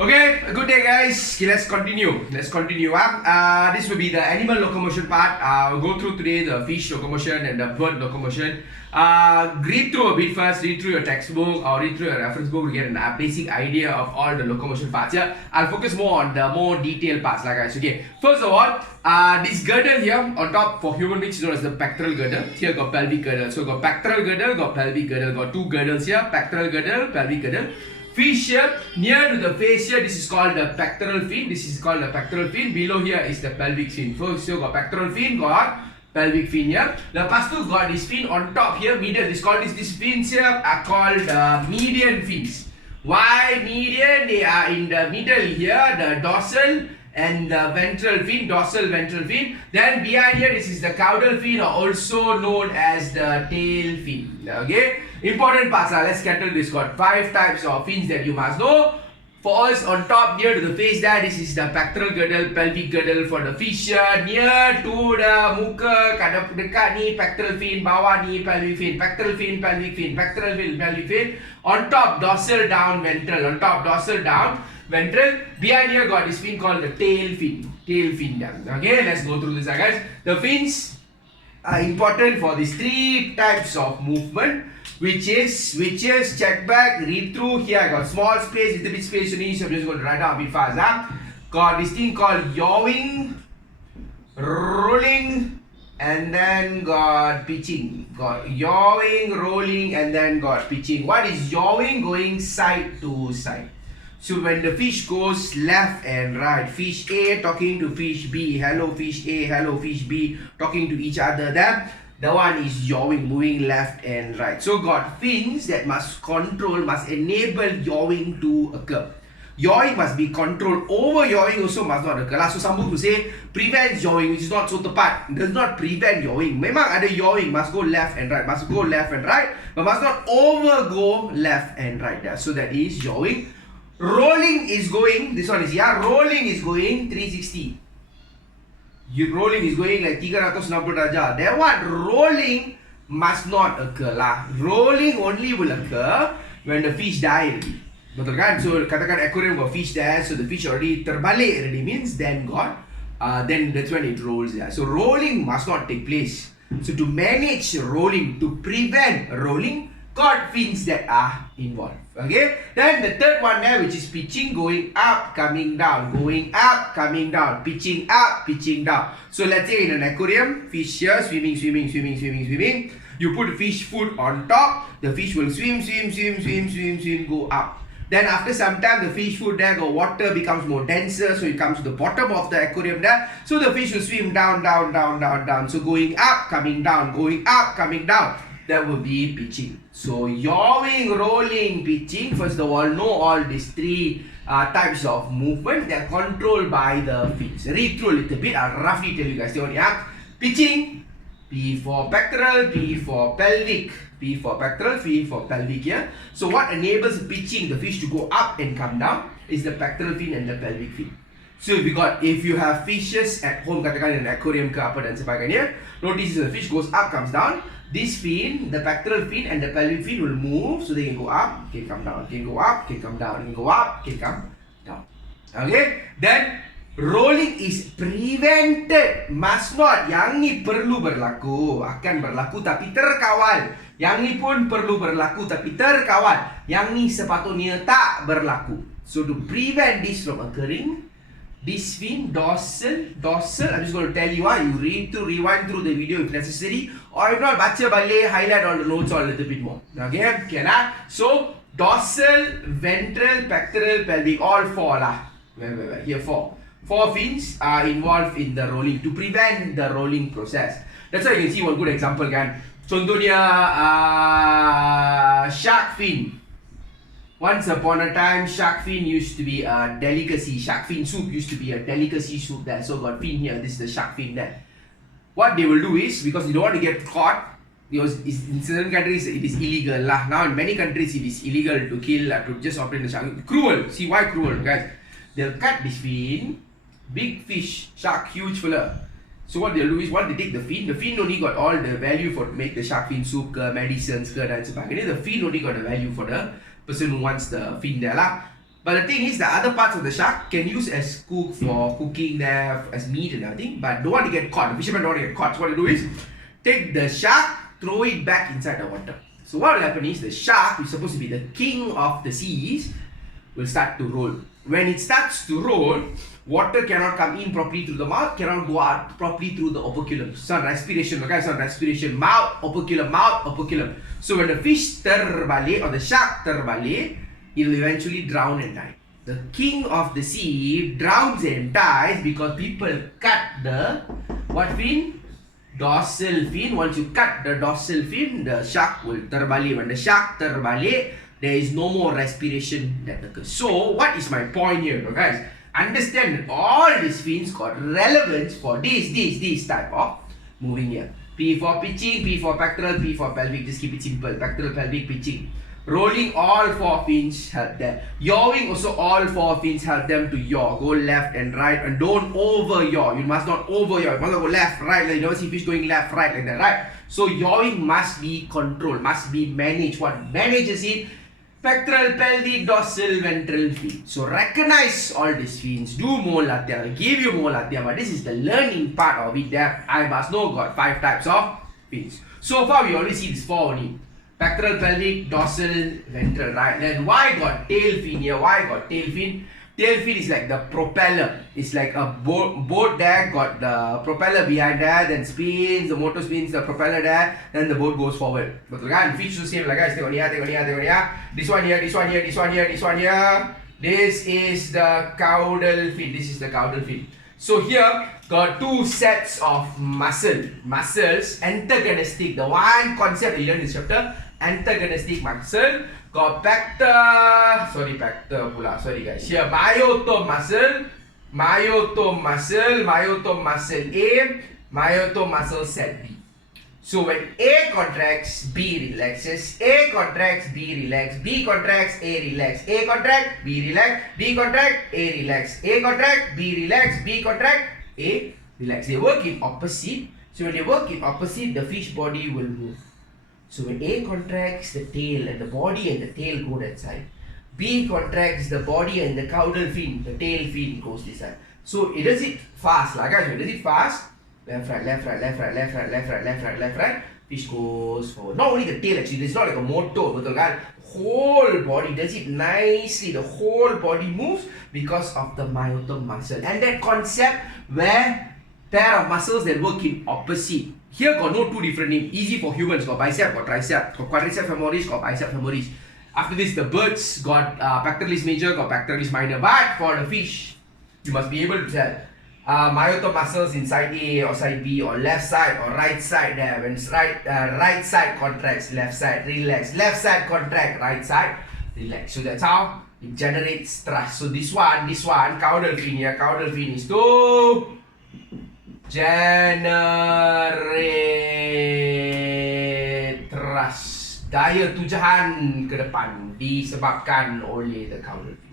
Okay, good day guys. Okay, let's continue. This will be the animal locomotion part. We'll go through today the fish locomotion and the bird locomotion. Read through a bit first, read through your textbook or read through your reference book to get a basic idea of all the locomotion parts. Yeah, I'll focus more on the more detailed parts like guys. Okay, first of all, this girdle here on top for human beings is known as the pectoral girdle. Here got pelvic girdle. So got pectoral girdle, got pelvic girdle. Got two girdles here, pectoral girdle, pelvic girdle. Fish here, near to the face here, this is called the pectoral fin. This is called the pectoral fin. Below here is the pelvic fin. First, you got pectoral fin, got pelvic fin here. Lepas tu got this fin on top here, median. This called these fins here are called median fins. Why median? They are in the middle here, the dorsal and the ventral fin, dorsal ventral fin. Then behind here, this is the caudal fin, or also known as the tail fin. Okay, important parts. Let's settle this. Got 5 types of fins that you must know. For us on top near to the face there, this is the pectoral girdle, pelvic girdle for the fish here. Near to the muka, dekat ni pectoral fin, bawah ni pelvic fin, pectoral fin, pelvic fin, pectoral fin, pelvic fin. On top dorsal down ventral, on top dorsal down ventral. Behind here got this fin called the tail fin. Tail fin down. Okay, let's go through this guys. The fins are important for these 3 types of movement, which is check back, read through. Here I got small space, little bit space only, so I'm just going to write down a bit fast. Got this thing called yawing, rolling, and then got pitching. Got yawing, rolling, and then got pitching. What is yawing? Going side to side. So when the fish goes left and right, fish A talking to fish B, hello fish A, hello fish B, talking to each other, then the one is yawing, moving left and right. So got fins that must control, must enable yawing to occur. Yawing must be controlled. Over yawing also must not occur. So some people say prevents yawing, which is not so tepat. Does not prevent yawing. Memang ada yawing, must go left and right, must go left and right, but must not over go left and right. So that is yawing. Rolling is going, this one is rolling is going 360. Rolling is going like 360 darjah. That one, rolling must not occur lah. Rolling only will occur when the fish die already. Betul kan? So katakan aquarium got fish there, so the fish already terbalik already, means then that's when it rolls. So rolling must not take place. So to manage rolling, to prevent rolling, got fins that are involved. Okay, then the third one there, which is pitching, going up, coming down, going up, coming down, pitching up, pitching down. So let's say in an aquarium, fish here swimming. You put fish food on top, the fish will swim, go up. Then after some time, the fish food there, the water becomes more denser, so it comes to the bottom of the aquarium there. So the fish will swim down. So going up, coming down, going up, coming down. That will be pitching. So yawing, rolling, pitching. First of all, know all these 3 types of movement. They are controlled by the fins. Read through a little bit. I'll roughly tell you guys. Pitching, P for pectoral, P for pelvic. P for pectoral, P for pelvic here. So what enables pitching the fish to go up and come down is the pectoral fin and the pelvic fin. So if you have fishes at home, katakan in an aquarium ke apa dan sebagainya, notice the fish goes up, comes down. This fin, the pectoral fin and the pelvic fin will move, so they can go up, can come down, can go up, can come down, can go up, can come down. Okay, then rolling is prevented, must not. Yang ni perlu berlaku, akan berlaku tapi terkawal. Yang ni pun perlu berlaku tapi terkawal. Yang ni sepatutnya tak berlaku. So to prevent this from occurring, this fin, dorsal, I'm just going to tell you you rewind through the video if necessary, or if not, baca balik, highlight all the notes or a little bit more. Okay, so dorsal, ventral, pectoral, pelvic, all 4 lah. Here 4 fins are involved in the rolling to prevent the rolling process. That's why you can see one good example kan. Contohnya shark fin. Once upon a time, shark fin used to be a delicacy. Shark fin soup used to be a delicacy soup there. So got fin here, this is the shark fin there. What they will do is, because they don't want to get caught, because in certain countries it is illegal lah. Now in many countries it is illegal to kill, to just operate the shark. Cruel. See why cruel, guys? They'll cut this fin, big fish, shark, huge fella. So what they'll do is, once they take the fin only got all the value for to make the shark fin soup, medicines, dan sebagainya. The fin only got the value for the person who wants the fin there lah. But the thing is, the other parts of the shark can use as cook for cooking there, as meat and everything, but don't want to get caught. The fisherman don't want to get caught. So what you do is, take the shark, throw it back inside the water. So what will happen is, the shark, which is supposed to be the king of the seas, will start to roll. When it starts to roll, water cannot come in properly through the mouth, cannot go out properly through the operculum. So respiration, okay, so respiration, mouth, operculum. So when the fish terbalik or the shark terbalik, it will eventually drown and die. The king of the sea drowns and dies because people cut the what fin? Dorsal fin. Once you cut the dorsal fin, the shark will terbalik. When the shark terbalik, there is no more respiration that occurs. So what is my point here, guys? Understand that all these fins got relevance for this type of moving here. P for pitching, P for pectoral, P for pelvic. Just keep it simple. Pectoral, pelvic, pitching. Rolling, all four fins help them. Yawing, also all four fins help them to yaw. Go left and right, and don't over yaw. You must not over yaw. You must not go left, right. Like you never see fish going left, right like that, right? So yawing must be controlled, must be managed. What manages it? Pectoral, pelvic, dorsal, ventral fin. So recognize all these fins. Do more latya. I'll give you more latya, but this is the learning part of it that I must know got 5 types of fins. So far we only see these 4 only. Pectoral, pelvic, dorsal, ventral, right? Then why got tail fin here? Why got tail fin? Tail fin is like the propeller. It's like a boat there, got the propeller behind there, then spins, the motor spins, the propeller there, then the boat goes forward. But again, fish the same, like guys, take on here. This one here. This is the caudal fin. This is the caudal fin. So here, got 2 sets of muscles, antagonistic. The one concept we learned in this chapter, antagonistic muscle. Got pector guys. Here, myotom muscle, myotom muscle A, myotom muscle set B. So when A contracts, B relaxes, A contracts, B relax, B contracts, A relax, A contract, B relax, B contract, A relax, A contract, B relax, B contract, A relax. They work in opposite. So when they work in opposite, the fish body will move. So when A contracts, the tail and the body and the tail go that side. B contracts the body and the caudal fin, the tail fin goes this side. So it does it fast, like guys, it does it fast. Left, right, left, right, left, right, left, right, left, right, left, right, left, right. Fish goes forward. Not only the tail actually, it's not like a motor, but the whole body does it nicely. The whole body moves because of the myotom muscle. And that concept where pair of muscles that work in opposite. Here got no 2 different names. Easy for humans, got bicep, got tricep, got quadricep femoris, got bicep femoris. After this, the birds got pectoralis major, got pectoralis minor. But for the fish, you must be able to tell myotom muscles in side A or side B or left side or right side there. When right side contracts, left side relax, left side contract, right side relax. So that's how it generates thrust. So this one, caudal fin here, caudal fin is to generate thrust. Daya tujahan ke depan disebabkan oleh the caudal fin.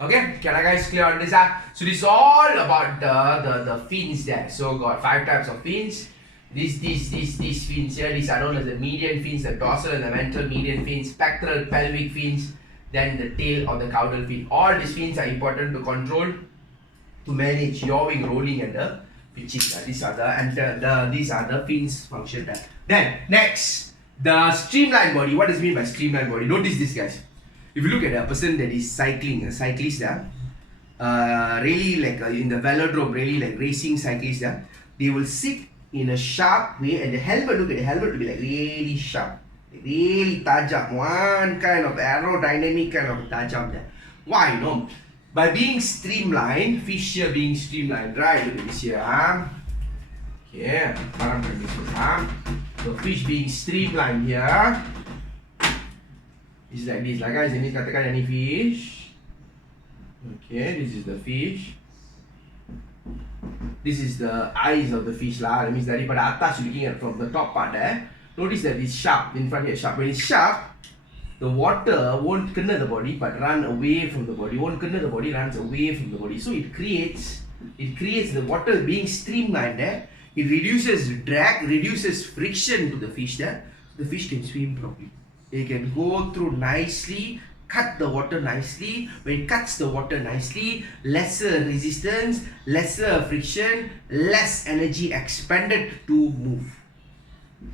Okay, can I guys clear on this? So this is all about the fins there. So got 5 types of fins. These fins here, these are known as the median fins, the dorsal and the ventral median fins, pectoral, pelvic fins, then the tail or the caudal fin. All these fins are important to control, to manage yawing, rolling, and the pitching. These are the fins function there. Then next, the streamlined body. What does it mean by streamlined body? Notice this, guys. If you look at a person that is cycling, a cyclist there, really like in the velodrome, really like racing cyclists there, they will sit in a sharp way, and the helmet, look at the helmet will be like really sharp, really tajam, one kind of aerodynamic kind of tajam there. Why? No, by being streamlined, fish here being streamlined, right? Look at this here, okay, so fish being streamlined here. It's like this lah guys, ini katakan yang ni fish. Okay, this is the fish. This is the eyes of the fish lah. That means daripada atas, you're looking at from the top part there. Notice that it's sharp, in front here sharp. When it's sharp, the water won't kena the body but run away from the body. Won't kena the body, runs away from the body. So it creates the water being streamlined there. It reduces drag, reduces friction to the fish there. The fish can swim properly. They can go through nicely cut the water nicely. When it cuts the water nicely, lesser resistance, lesser friction, less energy expended to move.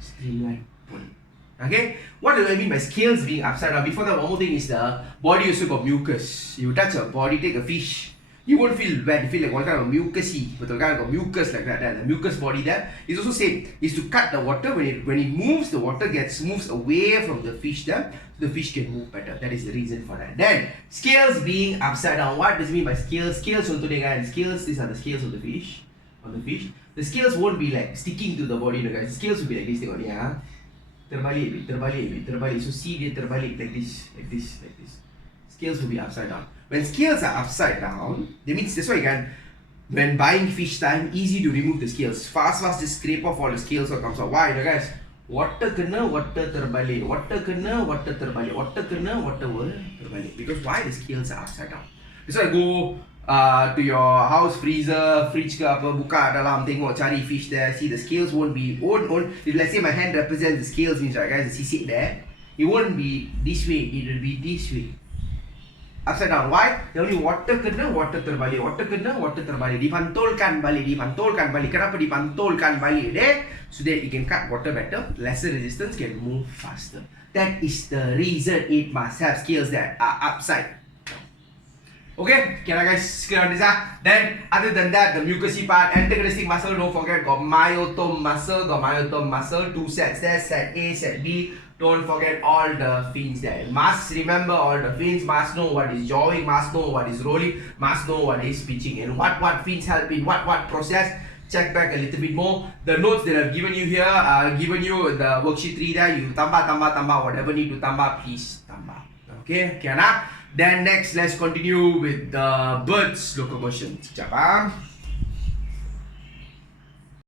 Streamline. Okay, what do I mean by scales being upside down? Before that, one more thing is the body also got mucus. You touch a body, take a fish, you won't feel wet, you feel like one kind of mucusy, but the kind of mucus like that, the mucus body there is also same. Is to cut the water. When it moves, the water moves away from the fish there, so the fish can move better. That is the reason for that. Then scales being upside down. What does it mean by scales? Scales guys. Scales. These are the scales of the fish. The scales won't be like sticking to the body, guys. The scales will be like this thing only, terbalik. So see dia terbalik like this. Scales will be upside down. When scales are upside down, that means that's why you can, when buying fish time, easy to remove the scales. Fast just scrape off all the scales that comes out. Why, guys? Water kena, water terbalik. Water kena, water terbalik. Water kena, water will terbalik. Because why the scales are upside down? That's why I go to your house freezer, fridge ke apa, buka dalam, tengok, cari fish there. See the scales won't be, if let's say my hand represents the scales, means right guys, the sisik there, it won't be this way, it will be this way. Upside down. Why? Only water kena, water terbalik. Water kena, water terbalik. Dipantulkan balik. Kenapa dipantulkan balik there? So that it can cut water better, lesser resistance, can move faster. That is the reason it must have scales that are upside. Okay, guys, clear on this. Then, other than that, the mucousy part, antagonistic muscle, don't forget, got myotome muscle, 2 sets there, set A, set B. Don't forget all the fins there. Must remember all the fins, must know what is jawing, must know what is rolling, must know what is pitching, and what fins help in what process. Check back a little bit more. The notes that I've given you here, given you the worksheet 3 there, you tambah, whatever need to tambah, please tambah. Okay, Then next, let's continue with the birds locomotion. Sekejap.